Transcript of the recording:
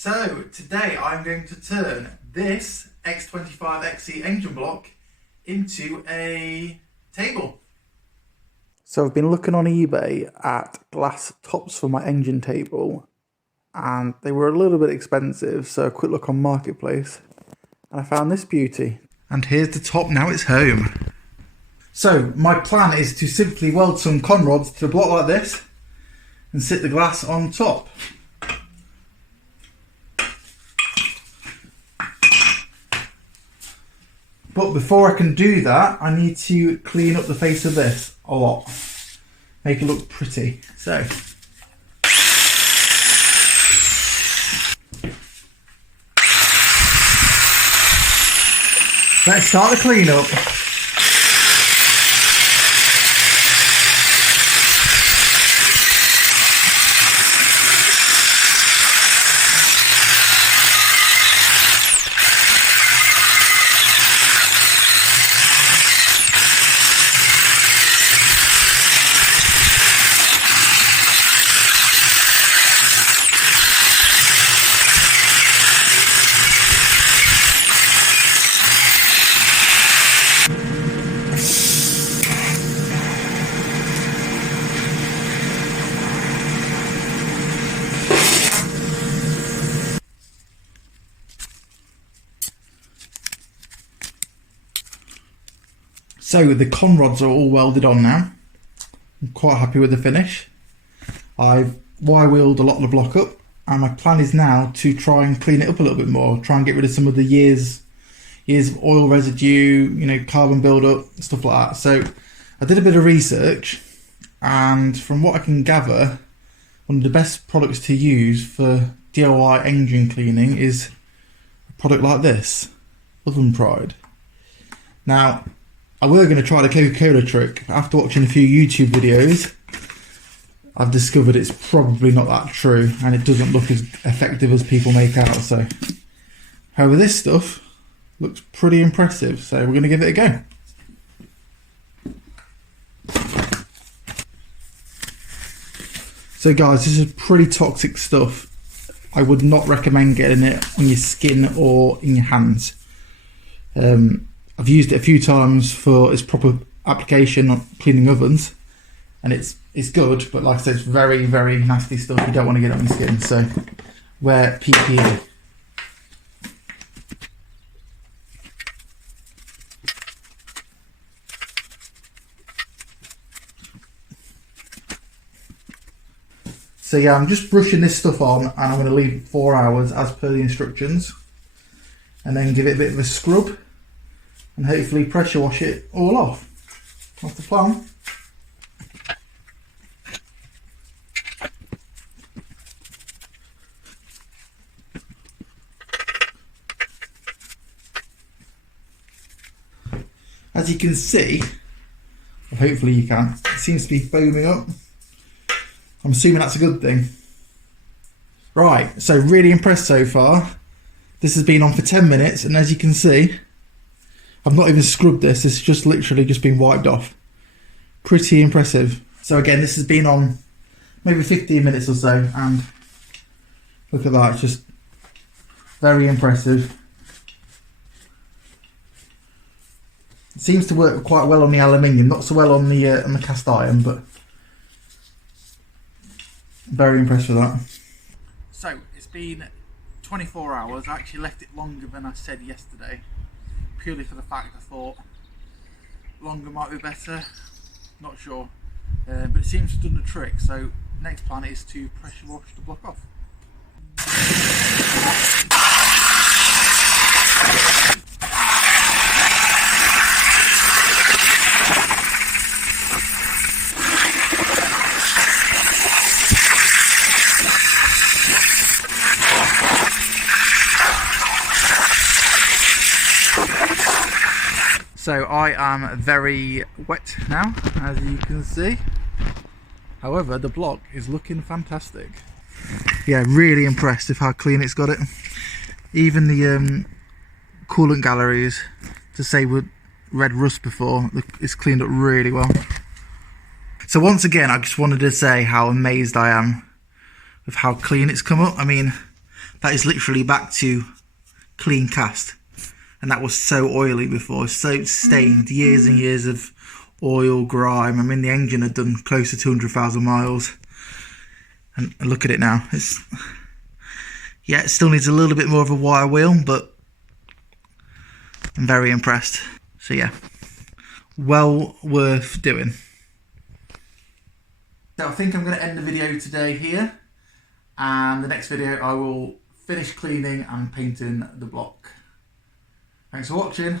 So today I'm going to turn this X25XE engine block into a table. So I've been looking on eBay at glass tops for my engine table and they were a little bit expensive, so a quick look on Marketplace and I found this beauty. And here's the top now, it's home. So my plan is to simply weld some con rods to a block like this and sit the glass on top. But before I can do that, I need to clean up the face of this a lot. Make it look pretty. So, let's start the cleanup. So the con rods are all welded on now. I'm quite happy with the finish. I've Y-wheeled a lot of the block up and my plan is now to try and clean it up a little bit more, try and get rid of some of the years of oil residue, you know, carbon build-up, stuff like that. So I did a bit of research and from what I can gather, one of the best products to use for DIY engine cleaning is a product like this, Oven Pride. Now, I were going to try the Coca-Cola trick. After watching a few YouTube videos, I've discovered it's probably not that true and it doesn't look as effective as people make out. So, however, this stuff looks pretty impressive, so we're going to give it a go. So guys, this is pretty toxic stuff. I would not recommend getting it on your skin or in your hands. I've used it a few times for its proper application on cleaning ovens and it's good, but like I said, it's very, very nasty stuff. You don't want to get it on your skin, so wear PPE. So yeah, I'm just brushing this stuff on and I'm going to leave it 4 hours as per the instructions and then give it a bit of a scrub and hopefully pressure wash it all off. That's the plan. As you can see, or hopefully you can, it seems to be foaming up. I'm assuming that's a good thing. Right, so really impressed so far. This has been on for 10 minutes and as you can see, I've not even scrubbed this, it's just literally just been wiped off. Pretty impressive. So again, this has been on maybe 15 minutes or so and look at that, it's just very impressive. It seems to work quite well on the aluminium, not so well on the cast iron, but very impressed with that. So it's been 24 hours, I actually left it longer than I said yesterday. Purely for the fact I thought longer might be better, not sure, but it seems to have done the trick. So next plan is to pressure wash the block off. So I am very wet now, as you can see. However, the block is looking fantastic. Yeah, really impressed with how clean it's got it. Even the coolant galleries, to say with red rust before, it's cleaned up really well. So once again, I just wanted to say how amazed I am with how clean it's come up. I mean, That is literally back to clean cast. And that was so oily before, so stained, years and years of oil, grime. I mean, the engine had done close to 200,000 miles. And look at it now. Yeah, it still needs a little bit more of a wire wheel, but I'm very impressed. So yeah, well worth doing. So I think I'm going to end the video today here, and the next video I will finish cleaning and painting the block. Thanks for watching.